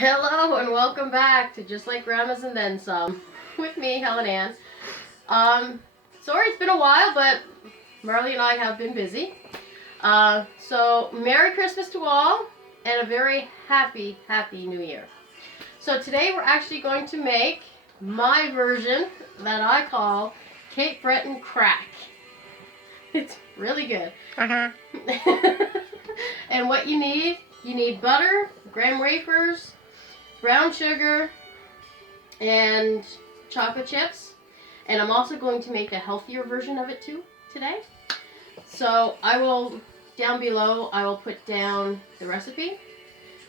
Hello and welcome back to Just Like Grandma's and Then Some with me, Helen Ann. Sorry it's been a while, but Marley and I have been busy. So Merry Christmas to all and a very happy New Year. So today we're actually going to make my version that I call Cape Breton Crac. It's really good. And what you need butter, graham wafers, brown sugar, and chocolate chips. And I'm also going to make a healthier version of it too today. So down below, I will put down the recipe.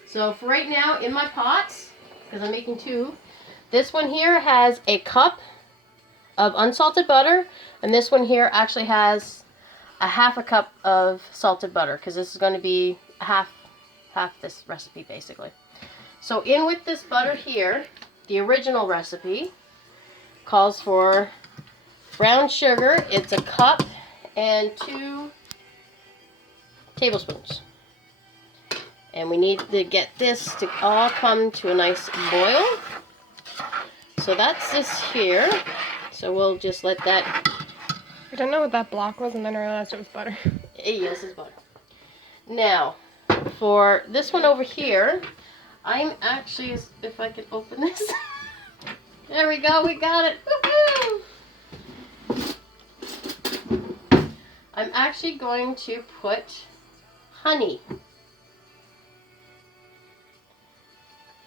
So for right now, in my pots, because I'm making two, this one here has a cup of unsalted butter, and this one here actually has a half a cup of salted butter, because this is going to be half this recipe basically. So in with this butter here, the original recipe calls for brown sugar. It's a cup and 2 tablespoons. And we need to get this to all come to a nice boil. So that's this here. So we'll just let that... I didn't know what that block was, and then I realized it was butter. Yes, it's butter. Now, for this one over here, I'm actually, if I can open this. There we go, we got it. Woo-hoo! I'm actually going to put honey.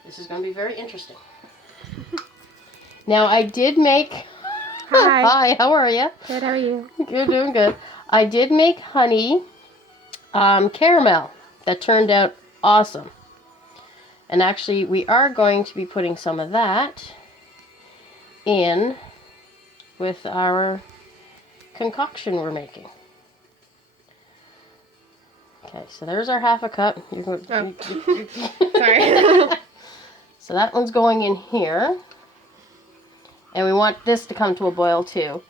This is going to be very interesting. Now, I did make... Hi. Hi, how are you? Good, how are you? You're doing good. I did make honey caramel. That turned out awesome. And actually, we are going to be putting some of that in with our concoction we're making. Okay, so there's our half a cup. Sorry. So that one's going in here. And we want this to come to a boil too.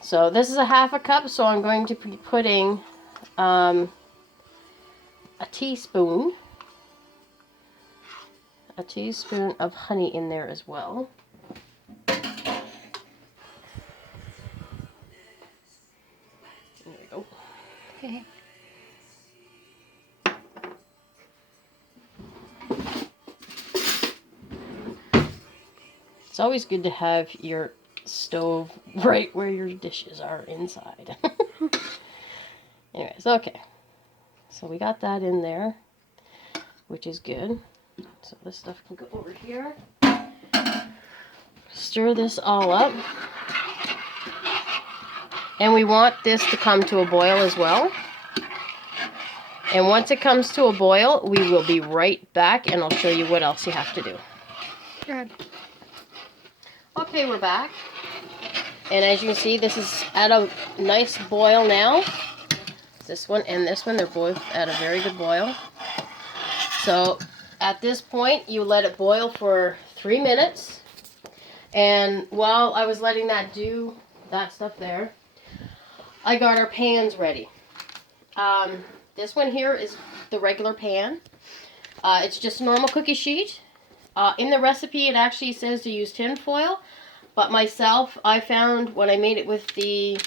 So this is a half a cup, so I'm going to be putting a teaspoon of honey in there as well. There we go. Okay. It's always good to have your stove right where your dishes are inside. Anyways, okay. So we got that in there, which is good. So this stuff can go over here. Stir this all up. And we want this to come to a boil as well. And once it comes to a boil, we will be right back and I'll show you what else you have to do. Good. Okay, we're back. And as you can see, this is at a nice boil now. This one and this one, they're both at a very good boil. So at this point, you let it boil for 3 minutes. And while I was letting that do that stuff there, I got our pans ready. This one here is the regular pan. It's just a normal cookie sheet. In the recipe, it actually says to use tin foil. But myself, I found when I made it with the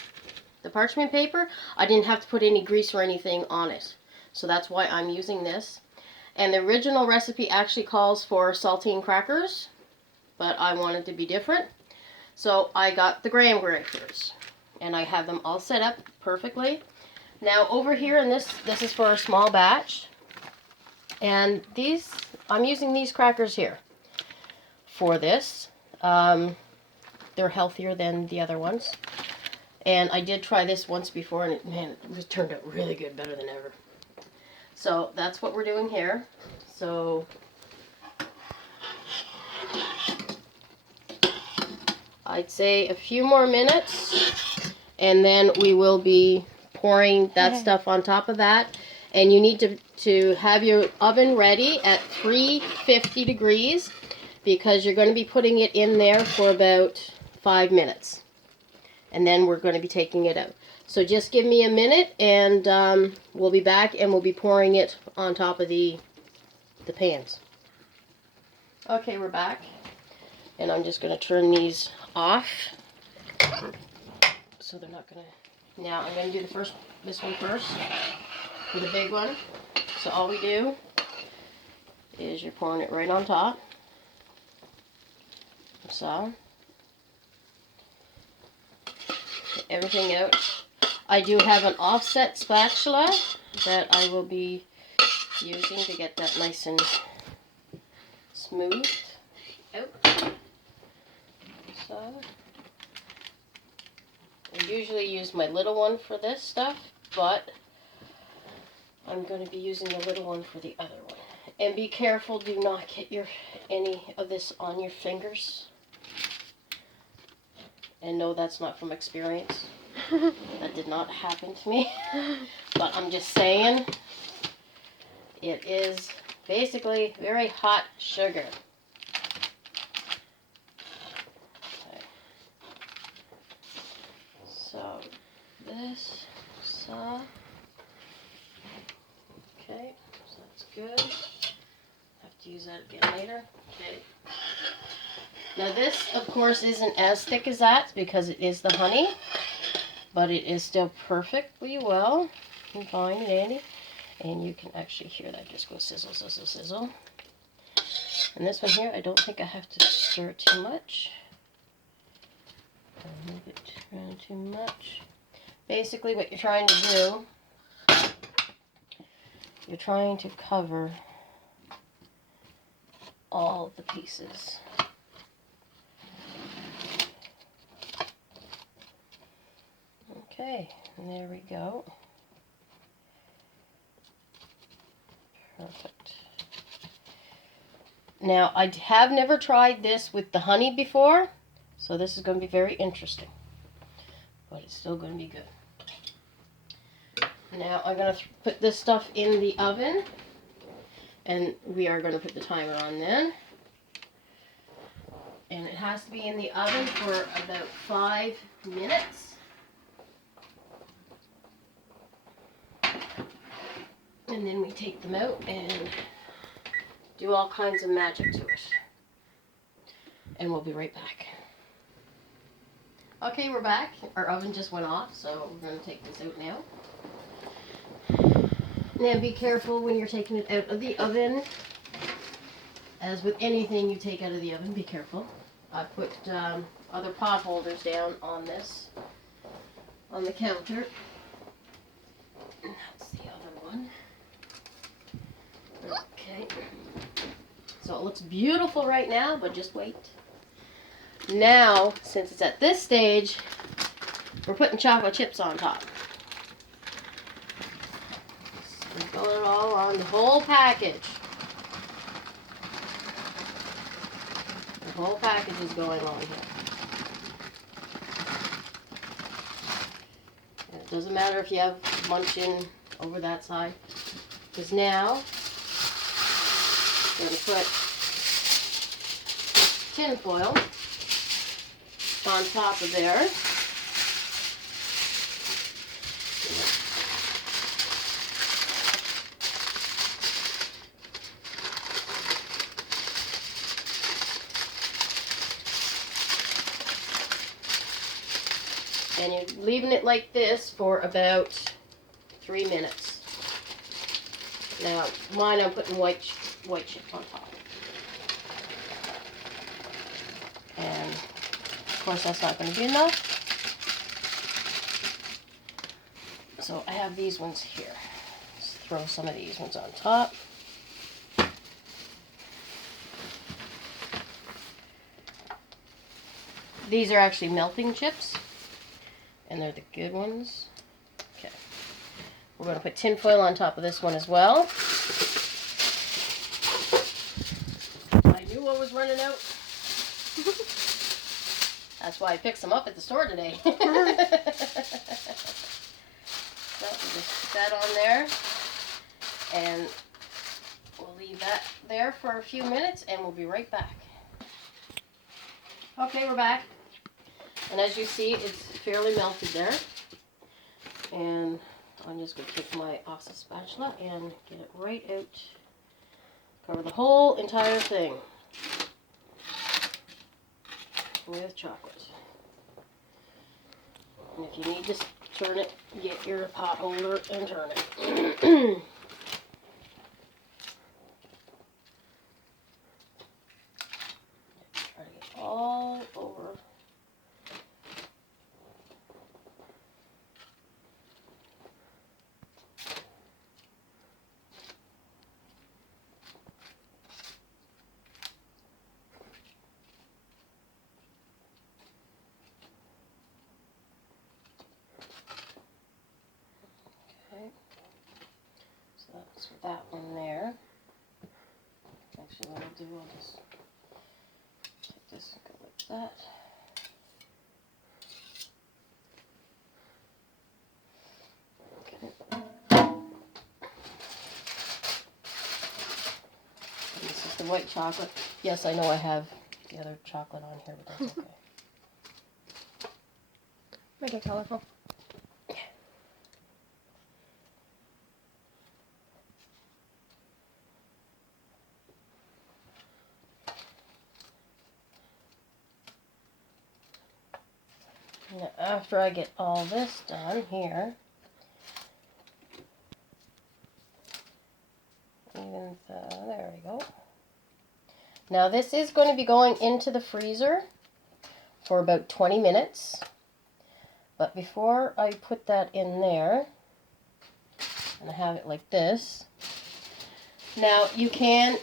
parchment paper, I didn't have to put any grease or anything on it. So that's why I'm using this. And the original recipe actually calls for saltine crackers, but I wanted to be different. So I got the graham wafers, and I have them all set up perfectly. Now over here, and this is for a small batch. And I'm using these crackers here for this. They're healthier than the other ones. And I did try this once before, and it turned out really good, better than ever. So that's what we're doing here. So I'd say a few more minutes, and then we will be pouring that stuff on top of that. And you need to have your oven ready at 350 degrees because you're going to be putting it in there for about 5 minutes. And then we're going to be taking it out. So just give me a minute and we'll be back and we'll be pouring it on top of the pans. Okay, we're back. And I'm just going to turn these off. So they're not going to... Now I'm going to do this one first. For the big one. So all we do is you're pouring it right on top. So. Get everything out. I do have an offset spatula that I will be using to get that nice and smooth out. So, I usually use my little one for this stuff, but I'm going to be using the little one for the other one. And be careful, do not get any of this on your fingers. And no, that's not from experience. That did not happen to me. But I'm just saying, it is basically very hot sugar. Okay. So, this, so, okay, so that's good. Have to use that again later. Okay. Now this, of course, isn't as thick as that because it is the honey, but it is still perfectly well and fine and dandy. And you can actually hear that just go sizzle, sizzle, sizzle. And this one here, I don't think I have to stir too much. Don't move it around too much. Basically what you're trying to do, you're trying to cover all of the pieces. Okay, and there we go. Perfect. Now, I have never tried this with the honey before, so this is going to be very interesting. But it's still going to be good. Now, I'm going to put this stuff in the oven, and we are going to put the timer on then. And it has to be in the oven for about 5 minutes. And then we take them out and do all kinds of magic to it. And we'll be right back. Okay, we're back. Our oven just went off, so we're going to take this out now. Now be careful when you're taking it out of the oven. As with anything you take out of the oven, be careful. I put other pot holders down on this, on the counter. And that's the other one. Okay. So it looks beautiful right now, but just wait. Now, since it's at this stage, we're putting chocolate chips on top. So we're going all on the whole package. The whole package is going on here. And it doesn't matter if you have munching over that side. Because now, I'm going to put tin foil on top of there. And you're leaving it like this for about 3 minutes. Now, mine I'm putting white chip on top. And, of course, that's not going to be enough. So I have these ones here. Let's throw some of these ones on top. These are actually melting chips. And they're the good ones. Okay. We're going to put tin foil on top of this one as well. I knew I was running out. That's why I picked some up at the store today. So we'll just put that on there. And we'll leave that there for a few minutes and we'll be right back. Okay, we're back. And as you see, it's fairly melted there. And I'm just going to take my offset spatula and get it right out. Cover the whole entire thing. with chocolate. And if you need to turn it, get your pot holder and turn it. Try to get all over. So that's that one there. Actually, what I'll do, I'll just take this and go like that. Okay. And this is the white chocolate. Yes, I know I have the other chocolate on here, but that's okay. Make it colorful. Now, after I get all this done here, even there we go. Now this is going to be going into the freezer for about 20 minutes. But before I put that in there, and I have it like this, now you can,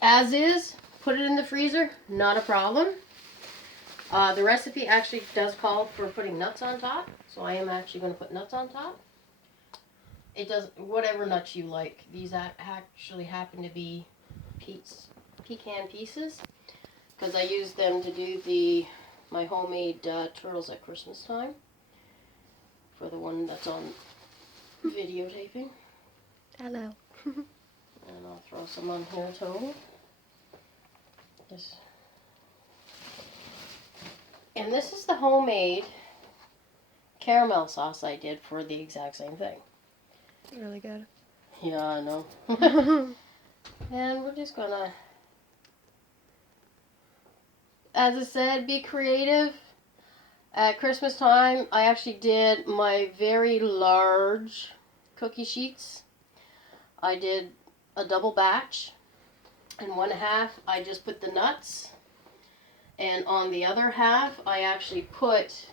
as is, put it in the freezer, not a problem. The recipe actually does call for putting nuts on top, so I am actually going to put nuts on top. It does, whatever nuts you like. These actually happen to be pecan pieces, because I use them to do my homemade turtles at Christmas time, for the one that's on videotaping. Hello. And I'll throw some on here too. Just. And this is the homemade caramel sauce I did for the exact same thing. Really good. Yeah, I know. And we're just gonna, as I said, be creative. At Christmas time, I actually did my very large cookie sheets. I did a double batch. And one half, I just put the nuts. And on the other half, I actually put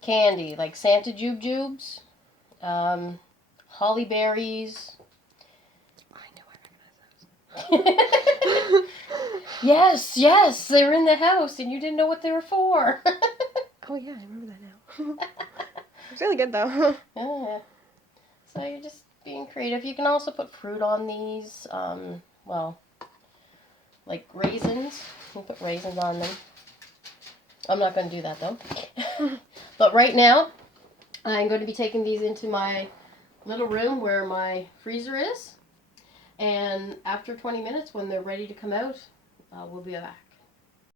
candy, like Santa Jubes, holly berries. I know I recognize those. Yes, they're in the house, and you didn't know what they were for. Oh yeah, I remember that now. It's really good though. Yeah. So you're just being creative. You can also put fruit on these. Well, like raisins. You can put raisins on them. I'm not going to do that though. But right now, I'm going to be taking these into my little room where my freezer is. And after 20 minutes, when they're ready to come out, we'll be back.